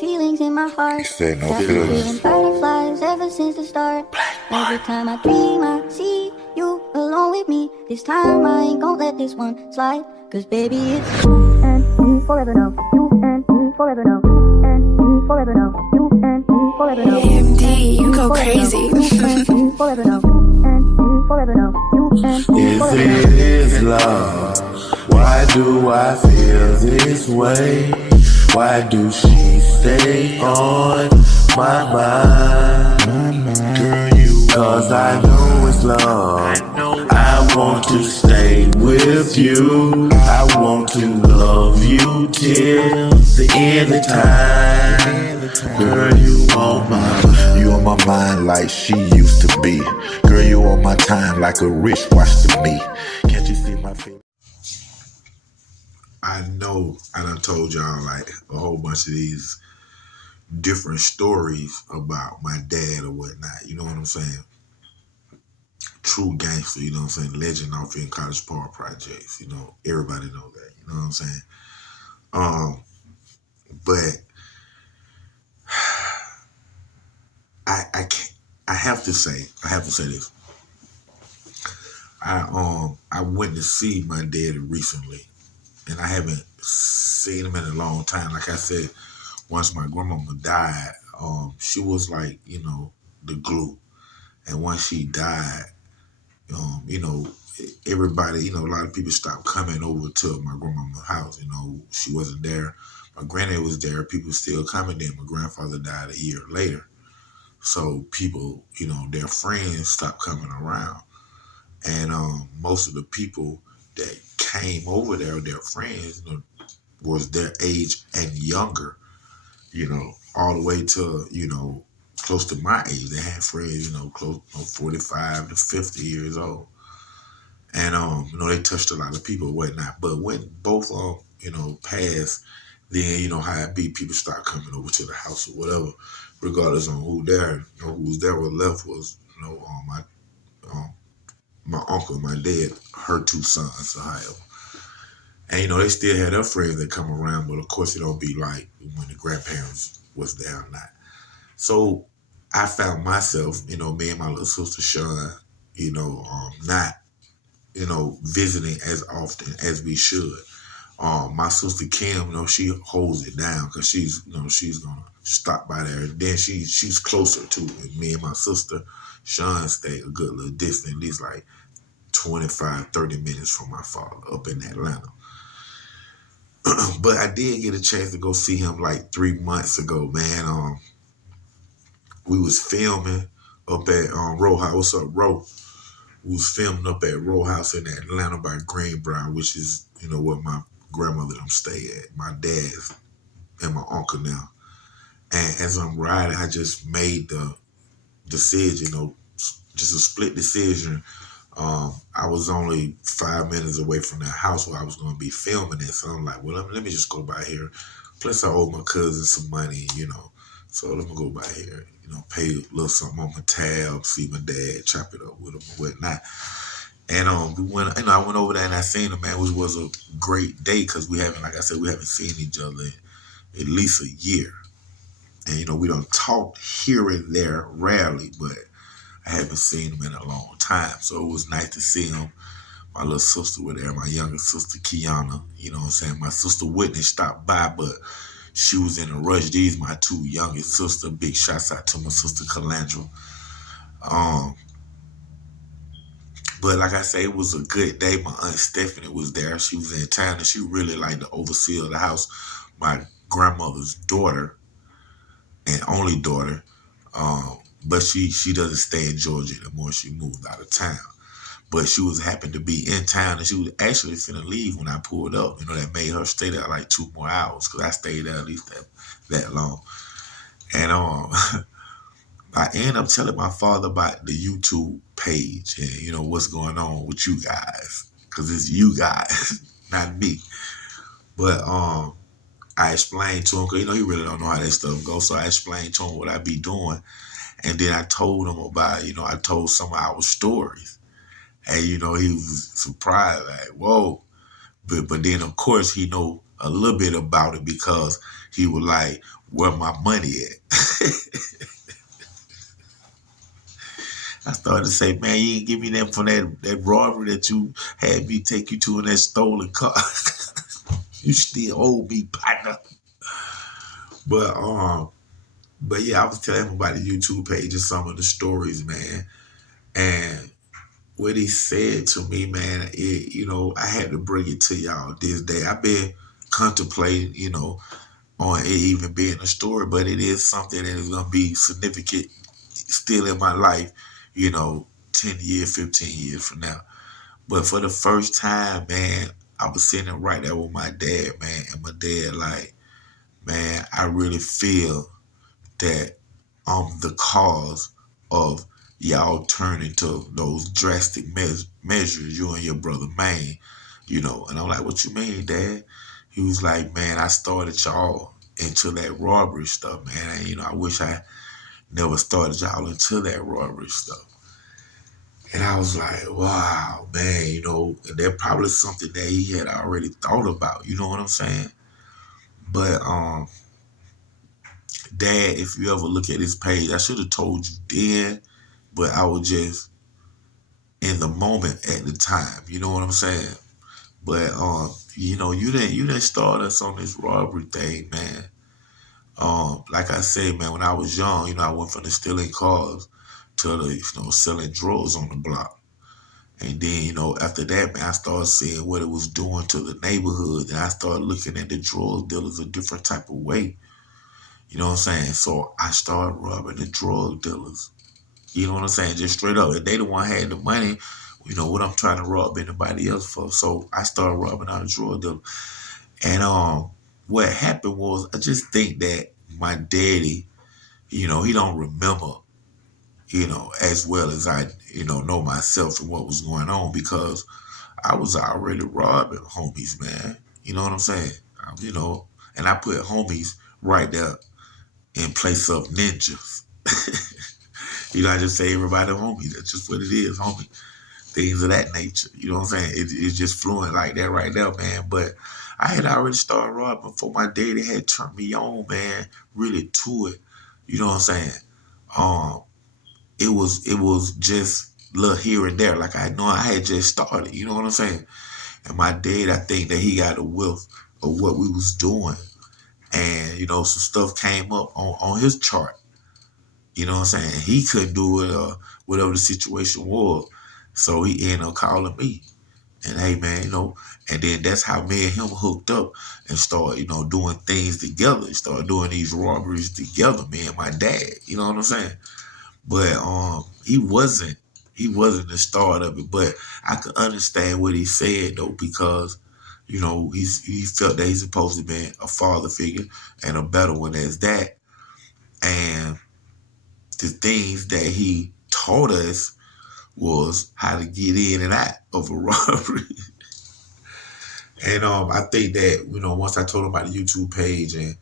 feelings in my heart. Say no Got me feelings. feeling butterflies ever since the start. Every time I dream, I see you alone with me. This time I ain't gon' let this one slide. Cause baby, it's you and me forever now. You and me forever now. You and me forever now. You and me forever now. EMD, you go crazy. You and me forever now. You and me forever now. You and me If forever now. it is love, why do I feel this way? Why do she stay on my mind? Girl, cause I know it's love. I want to stay with you. I want to love you till the end of time. Girl, you You on my mind like she used to be. Girl, you on my time like a wristwatch to me. Can't you see my face? I know I done told y'all like a whole bunch of these different stories about my dad or whatnot. You know what I'm saying? True gangster, you know what I'm saying? Legend off in College Park Projects. You know, everybody know that. You know what I'm saying? But I can't. I have to say this. I went to see my dad recently, and I haven't seen him in a long time. Like I said, once my grandmama died, she was like, you know, the glue. And once she died, you know, everybody, you know, a lot of people stopped coming over to my grandmama's house. You know, she wasn't there. My granddad was there. People still coming there. My grandfather died a year later. So people, you know, their friends stopped coming around. And most of the people that came over there, their friends, you know, was their age and younger, you know, all the way to, you know, close to my age. They had friends, you know, close, 45 to 50 years old. And, you know, they touched a lot of people and whatnot. But when both, you know, passed, then, you know, how it be, people start coming over to the house or whatever, regardless on who there, you know, who was there or left was, you know, my uncle and my dad, her two sons, Ohio. And, you know, they still had their friends that come around, but of course it don't be like when the grandparents was there or not. So I found myself, you know, me and my little sister Sean, you know, not, you know, visiting as often as we should. My sister Kim, you know, she holds it down because she's, you know, she's gonna stop by there. Then she's closer to it. Me and my sister Sean stay a good little distance, at least like 25, 30 minutes from my father up in Atlanta. But I did get a chance to go see him like 3 months ago, man. We was filming up at Row House. What's up, Row? We was filming up at Row House in Atlanta by Greenbrier, which is, you know, where my grandmother them stay at, my dad's and my uncle now. And as I'm riding, I just made the decision, you know, just a split decision. I was only 5 minutes away from the house where I was going to be filming it. So I'm like, well, let me just go by here. Plus, I owe my cousin some money, you know. So let me go by here, you know, pay a little something on my tab, see my dad, chop it up with him and whatnot. And we went, you know, I went over there and I seen him, man, which was a great day because we haven't, like I said, we haven't seen each other in at least a year. And, you know, we don't talk here and there rarely, but I haven't seen him in a long time. So it was nice to see him. My little sister was there, my younger sister, Kiana. You know what I'm saying? My sister Whitney stopped by, but she was in a rush. These my two youngest sisters. Big shouts out to my sister, Calandra. But like I say, it was a good day. My Aunt Stephanie was there. She was in town, and she really liked the overseer of the house. My grandmother's daughter and only daughter. But she doesn't stay in Georgia anymore. She moved out of town. But she was happened to be in town, and she was actually finna leave when I pulled up. You know, that made her stay there like 2 more hours because I stayed there at least that long. And I ended up telling my father about the YouTube page and, you know, what's going on with you guys. Because it's you guys, not me. But I explained to him, because, you know, he really don't know how that stuff goes. So I explained to him what I be doing. And then I told him about, you know, I told some of our stories. And, you know, he was surprised, like, whoa. But then, of course, he know a little bit about it because he was like, where my money at? I started to say, man, you didn't give me that for that robbery that you had me take you to in that stolen car. You still owe me, partner. But yeah, I was telling him about the YouTube page and some of the stories, man. And what he said to me, man, I had to bring it to y'all this day. I've been contemplating, on it even being a story, but it is something that is going to be significant still in my life, 10 years, 15 years from now. But for the first time, man, I was sitting right there with my dad, man, and my dad like, man, I really feel that I'm the cause of y'all turning to those drastic measures, you and your brother Maine, And I'm like, what you mean, Dad? He was like, man, I started y'all into that robbery stuff, man. And, I wish I never started y'all into that robbery stuff. And I was like, wow, man, and that probably something that he had already thought about, you know what I'm saying? But Dad, if you ever look at his page, I should have told you then, but I was just in the moment at the time, you know what I'm saying? But you didn't start us on this robbery thing, man. Like I said, man, when I was young, I went from the stealing cars to the selling drugs on the block. And then, after that, man, I started seeing what it was doing to the neighborhood. And I started looking at the drug dealers a different type of way. You know what I'm saying? So I started robbing the drug dealers. You know what I'm saying? Just straight up. If they the one had the money, what I'm trying to rob anybody else for. So I started robbing out of drug dealers. And what happened was, I just think that my daddy, he don't remember, as well as I, know myself and what was going on, because I was already robbing homies, man. You know what I'm saying? And I put homies right there in place of ninjas. I just say everybody homie. That's just what it is, homie. Things of that nature. You know what I'm saying? It's just fluent like that right there, man. But I had already started robbing before my daddy had turned me on, man, really to it. You know what I'm saying? It was just little here and there. Like I know I had just started. You know what I'm saying? And my dad, I think that he got a whiff of what we was doing. And, some stuff came up on his chart. You know what I'm saying? He couldn't do it or whatever the situation was. So he ended up calling me. And hey, man, and then that's how me and him hooked up and started, doing things together. Started doing these robberies together, me and my dad. You know what I'm saying? But he wasn't the start of it. But I could understand what he said though, because he felt that he's supposed to be a father figure and a better one as that. And the things that he taught us was how to get in and out of a robbery. And I think that, once I told him about the YouTube page and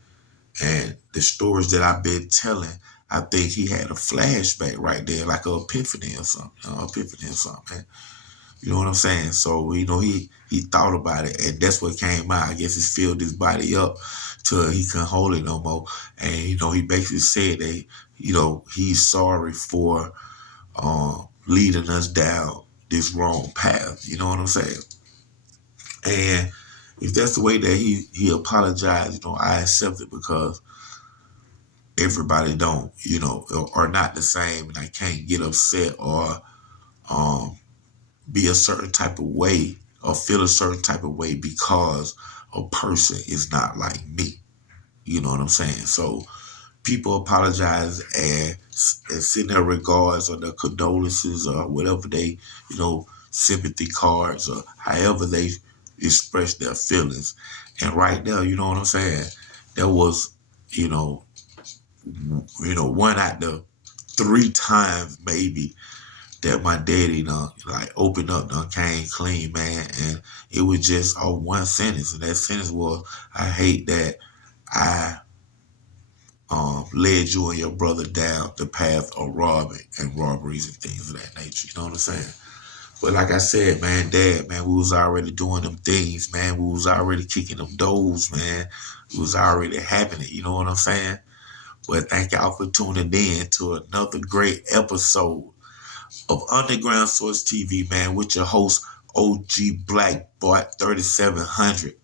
the stories that I've been telling, I think he had a flashback right there, like an epiphany or something. You know what I'm saying? So, he thought about it, and that's what came out. I guess he filled his body up till he couldn't hold it no more. And, he basically said that, he's sorry for leading us down this wrong path. You know what I'm saying? And if that's the way that he apologized, I accept it, because everybody don't, are not the same, and I can't get upset or be a certain type of way or feel a certain type of way because a person is not like me. You know what I'm saying? So people apologize and send their regards or their condolences or whatever they, sympathy cards or however they express their feelings. And right now, you know what I'm saying? There was, one out of 3 times maybe that my daddy opened up, came clean, man. And it was just one sentence. And that sentence was, I hate that I led you and your brother down the path of robbing and robberies and things of that nature. You know what I'm saying? But like I said, man, Dad, man, we was already doing them things, man. We was already kicking them doors, man. It was already happening, you know what I'm saying? But thank y'all for tuning in to another great episode of Underground Source TV, man, with your host, OG Black Boy 3700.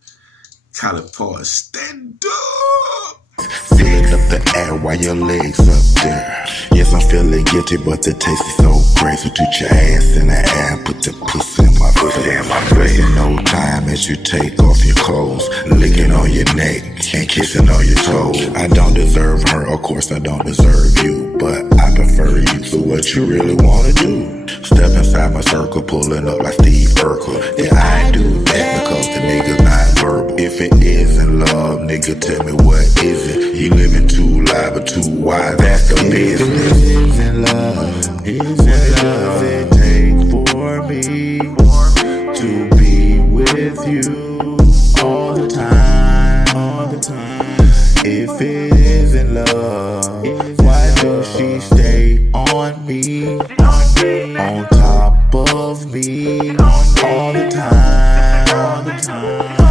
Colin Paul, stand up! Filling up the air while your legs up there. Yes, I'm feeling guilty, but the taste is so great. So toot your ass in the air and put the pussy in my face. Wasting no time as you take off your clothes, licking on your neck and kissing on your toes. I don't deserve her, of course I don't deserve you, but I prefer you. So what you really wanna do? Step inside my circle, pulling up like Steve Urkel. Yeah, I do that because the nigga's not verbal. If it isn't love, nigga, tell me what is it? You living too loud but too wide, that's the business. If it isn't love, what does it take for me to be with you all the time? If it isn't love, why does she stay on me, on top of me all the time?